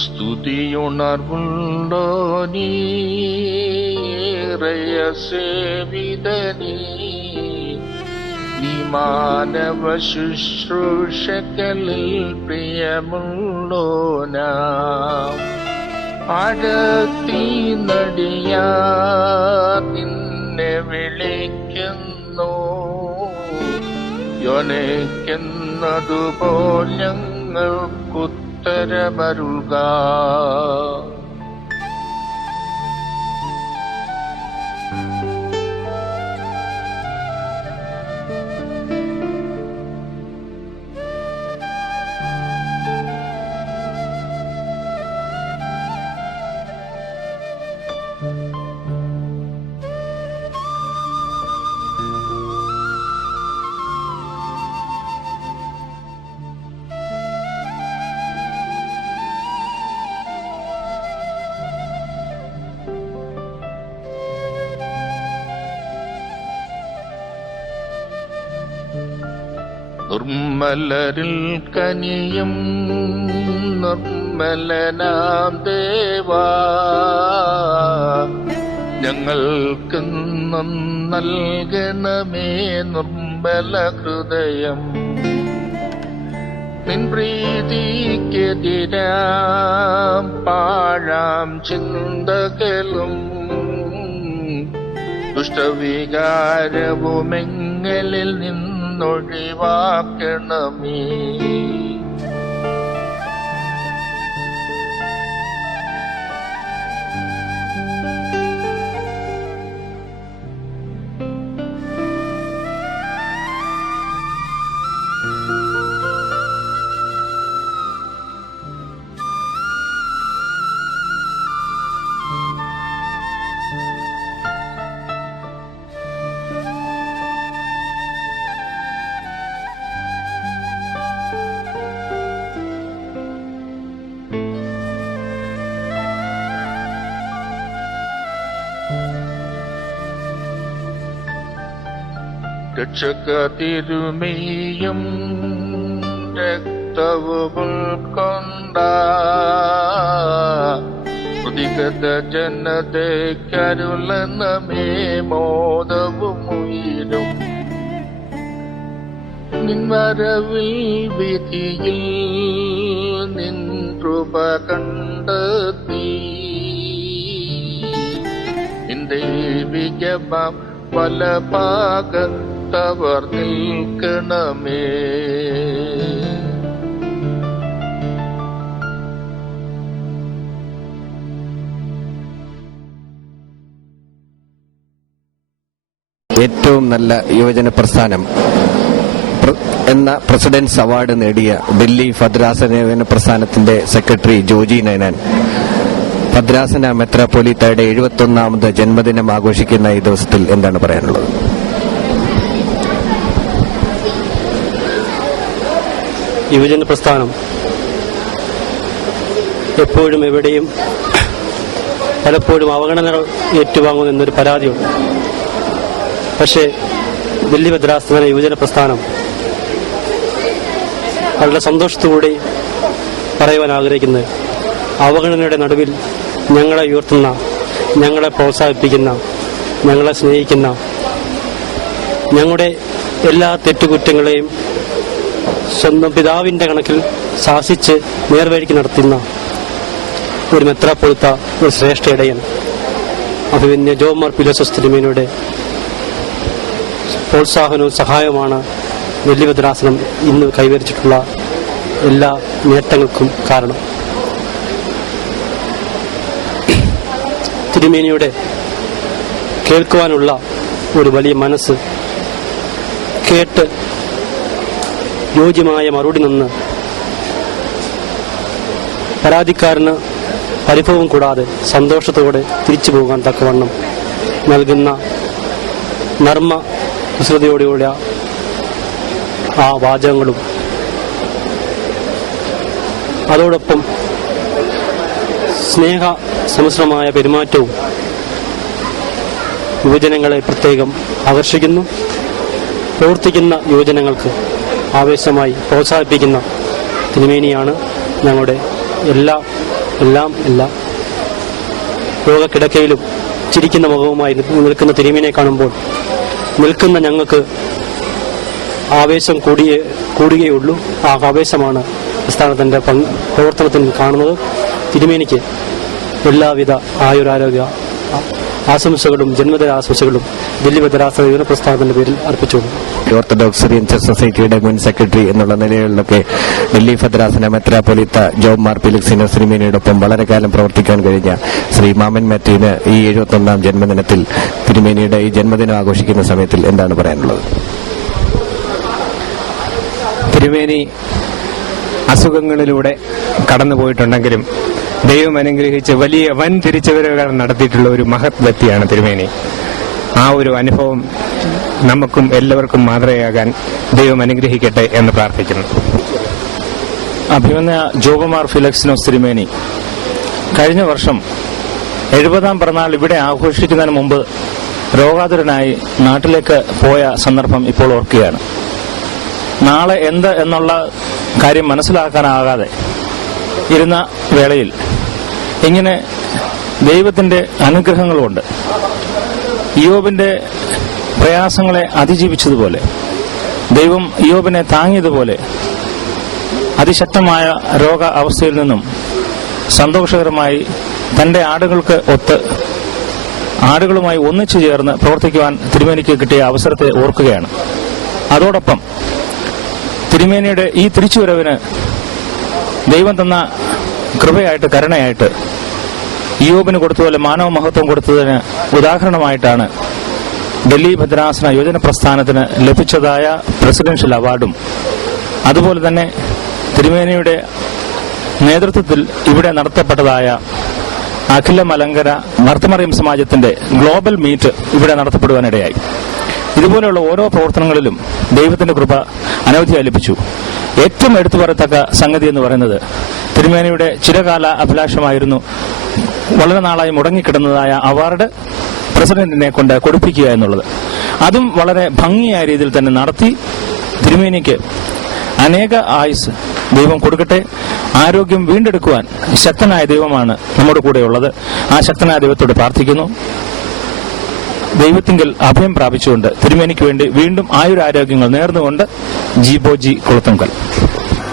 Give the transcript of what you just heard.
സ്തുതിയുണർവുള്ളോനീ സേവിതനീ ഈ മാനവ ശുശ്രൂഷകളിൽ പ്രിയമുള്ളോനാ ആഴത്തി നടിയാ നിന്നെ വിളിക്കുന്നു യോനയ്ക്കുന്നതുപോൽ ഞങ്ങൾക്കുത്തരമരുൾക. നിർമ്മലരിൽ കനിയും നിർമ്മലനാം ദേവാ ഞങ്ങൾക്കെന്നും നൽകണമേ നിർമ്മല ഹൃദയം. നിൻ പ്രീതിക്കെതിരാം പാഴാം ചിന്തകളും ദുഷ്ടവികാരവുമെങ്ങലിൽ നിന്നൊഴിവാക്കണമേ. രക്ഷക തിരുമേയും രക്തവും ഉൾക്കൊണ്ട പ്രതിഗത ജനതയ്ക്കരുളണമേ മോദവും ഉയരും. നിൻ വരവിൽ വിധിയിൽ നിൻ കൃപ കണ്ടെത്തി നിൻ ദൈവികമാം വലഭാഗത്തവർ നിൽക്കണമേ. ഏറ്റവും നല്ല യുവജന പ്രസ്ഥാനം എന്ന പ്രസിഡന്റ്സ് അവാർഡ് നേടിയ ദില്ലി ഭദ്രാസന യുവജന പ്രസ്ഥാനത്തിന്റെ സെക്രട്ടറി ജോജി നൈനാൻ ഭദ്രാസന മെത്രാപ്പോലീത്തയുടെ 71ാമത് ജന്മദിനം ആഘോഷിക്കുന്ന ഈ ദിവസത്തിൽ എന്താണ് പറയാനുള്ളത്? യുവജന പ്രസ്ഥാനം എപ്പോഴും എവിടെയും പലപ്പോഴും അവഗണനകൾ ഏറ്റുവാങ്ങുന്ന എന്നൊരു പരാതിയുണ്ട്. പക്ഷേ ദില്ലി ഭദ്രാസന യുവജന പ്രസ്ഥാനം വളരെ സന്തോഷത്തോടെ പറയുവാൻ ആഗ്രഹിക്കുന്നത് അവഗണനയുടെ നടുവിൽ ഞങ്ങളെ ഉയർത്തുന്ന, ഞങ്ങളെ പ്രോത്സാഹിപ്പിക്കുന്ന, ഞങ്ങളെ സ്നേഹിക്കുന്ന, ഞങ്ങളുടെ എല്ലാ തെറ്റുകുറ്റങ്ങളെയും സ്വന്തം പിതാവിന്റെ കണക്കിൽ ശാസിച്ച് നേർവഴിക്ക് നടത്തുന്ന ഒരു മെത്രാപ്പൊലിത്ത, ഒരു ശ്രേഷ്ഠ ഇടയൻ അഭിമന്യ ജോമാർ പീലാസോസ് തിരുമേനിയുടെ പ്രോത്സാഹനവും സഹായവുമാണ് ദില്ലി ഭദ്രാസനം ഇന്ന് കൈവരിച്ചിട്ടുള്ള എല്ലാ നേട്ടങ്ങൾക്കും കാരണം. തിരുമേനിയുടെ കേൾക്കുവാനുള്ള ഒരു വലിയ മനസ്സ്, കേട്ട് യോജ്യമായ മറുപടി നിന്ന് പരാതിക്കാരന് പരിഭവം കൂടാതെ സന്തോഷത്തോടെ തിരിച്ചു പോകാൻ തക്കവണ്ണം നൽകുന്ന നർമ്മ കുസൃതിയോടെയുള്ള ആ വാചകങ്ങളും അതോടൊപ്പം സ്നേഹ സമ്മിശ്രമായ പെരുമാറ്റവും യുവജനങ്ങളെ പ്രത്യേകം ആകർഷിക്കുന്നു. പ്രവർത്തിക്കുന്ന യുവജനങ്ങൾക്ക് ആവേശമായി പ്രോത്സാഹിപ്പിക്കുന്ന തിരുമേനിയാണ് ഞങ്ങളുടെ എല്ലാ എല്ലാം രോഗക്കിടക്കയിലും ചിരിക്കുന്ന മുഖവുമായി നിൽക്കുന്ന തിരുമേനിയെ കാണുമ്പോൾ നിൽക്കുന്ന ഞങ്ങൾക്ക് ആവേശം കൂടുകയുള്ളൂ. ആ ആവേശമാണ് പ്രസ്ഥാനത്തിന്റെ പ്രവർത്തനത്തിൽ കാണുന്നത്. തിരുമേനിക്ക് എല്ലാവിധ ആയുരാരോഗ്യ ആശംസകളും ജന്മദിന ആശംസകളും ദില്ലി ഭദ്രാസന യുവജന പ്രസ്ഥാനത്തിന്റെ പേരിൽ അർപ്പിച്ചുകൊള്ളു. ഓർത്തഡോക്സ് സിറിയൻ ചർച്ച് സൊസൈറ്റിയുടെ മുൻ സെക്രട്ടറി എന്നുള്ള നിലകളിലൊക്കെ ദില്ലി ഭദ്രാസന മെത്രാപ്പൊലീത്ത ജോബ് മാർ ഫിലിക്സിനോസ് തിരുമേനിയോടൊപ്പം വളരെ കാലം പ്രവർത്തിക്കാൻ കഴിഞ്ഞ ശ്രീ മാമൻ മാത്യുവിന് ഈ 71ാം ജന്മദിനത്തിൽ തിരുമേനിയുടെ ഈ ജന്മദിനം ആഘോഷിക്കുന്ന സമയത്തിൽ എന്താണ് പറയാനുള്ളത്? തിരുമേനി അസുഖങ്ങളിലൂടെ കടന്നുപോയിട്ടുണ്ടെങ്കിലും ദൈവം അനുഗ്രഹിച്ച് വലിയ വൻ തിരിച്ചുവരവുകൾ നടത്തിയിട്ടുള്ള ഒരു മഹത് വ്യക്തിയാണ് തിരുമേനി. ആ ഒരു അനുഭവം നമുക്കും എല്ലാവർക്കും മാതൃകയാകാൻ ദൈവം അനുഗ്രഹിക്കട്ടെ എന്ന് പ്രാർത്ഥിക്കുന്നു. അഭിമന്യ ജോബമാർ ഫിലിക്സിനോസ് തിരുമേനി കഴിഞ്ഞ വർഷം 70ാം പിറന്നാൾ ഇവിടെ ആഘോഷിക്കുന്നതിന് മുമ്പ് രോഗാതുരനായി നാട്ടിലേക്ക് പോയ സന്ദർഭം ഇപ്പോൾ ഓർക്കുകയാണ്. നാളെ എന്ത് എന്നുള്ള കാര്യം മനസ്സിലാക്കാനാകാതെ ഇരുന്ന വേളയിൽ ഇങ്ങനെ ദൈവത്തിന്റെ അനുഗ്രഹങ്ങളുണ്ട് ഇയ്യോബിന്റെ പ്രയാസങ്ങളെ അതിജീവിച്ചതുപോലെ ദൈവം ഇയ്യോബിനെ താങ്ങിയതുപോലെ അതിശക്തമായ രോഗ അവസ്ഥയിൽ നിന്നും സന്തോഷകരമായി തന്റെ ആടുകളുമായി ഒന്നിച്ചു ചേർന്ന് പ്രവർത്തിക്കുവാൻ തിരുമേനിക്ക് കിട്ടിയ അവസരത്തെ ഓർക്കുകയാണ്. അതോടൊപ്പം തിരുമേനിയുടെ ഈ തിരിച്ചുവരവിന് ദൈവം തന്ന കൃപയായിട്ട് കരുണയായിട്ട് ഇയ്യോബിന് കൊടുത്തതുപോലെ മാനവ മഹത്വം കൊടുത്തതിന് ഉദാഹരണമായിട്ടാണ് ദില്ലി ഭദ്രാസന യുവജന പ്രസ്ഥാനത്തിന് ലഭിച്ചതായ പ്രസിഡൻഷ്യൽ അവാർഡും അതുപോലെ തന്നെ തിരുമേനിയുടെ നേതൃത്വത്തിൽ ഇവിടെ നടത്തപ്പെട്ടതായ അഖില മലങ്കര മർത്തമറിയം സമാജത്തിന്റെ ഗ്ലോബൽ മീറ്റ് ഇവിടെ നടത്തപ്പെടുവാനിടയായി. ഇതുപോലെയുള്ള ഓരോ പ്രവർത്തനങ്ങളിലും ദൈവത്തിന്റെ കൃപ അനവധിയായി ലഭിച്ചു. ഏറ്റവും എടുത്തു പറയത്തക്ക സംഗതി എന്ന് പറയുന്നത് തിരുമേനിയുടെ ചിരകാല അഭിലാഷമായിരുന്നു വളരെ നാളായി മുടങ്ങിക്കിടന്നതായ അവാർഡ് പ്രസിഡന്റിനെ കൊണ്ട് കൊടുപ്പിക്കുക എന്നുള്ളത്. അതും വളരെ ഭംഗിയായ രീതിയിൽ തന്നെ നടത്തി തിരുമേനിക്ക് അനേക ആയുസ് ദൈവം കൊടുക്കട്ടെ. ആരോഗ്യം വീണ്ടെടുക്കുവാൻ ശക്തനായ ദൈവമാണ് നമ്മുടെ കൂടെയുള്ളത്. ആ ശക്തനായ ദൈവത്തോട് പ്രാർത്ഥിക്കുന്നു. ദൈവത്തിങ്കൽ അഭയം പ്രാപിച്ചുകൊണ്ട് തിരുമേനിക്ക് വേണ്ടി വീണ്ടും ആയുരാരോഗ്യങ്ങൾ നേർന്നുകൊണ്ട് ജീബോജി കുളത്തുങ്കൽ.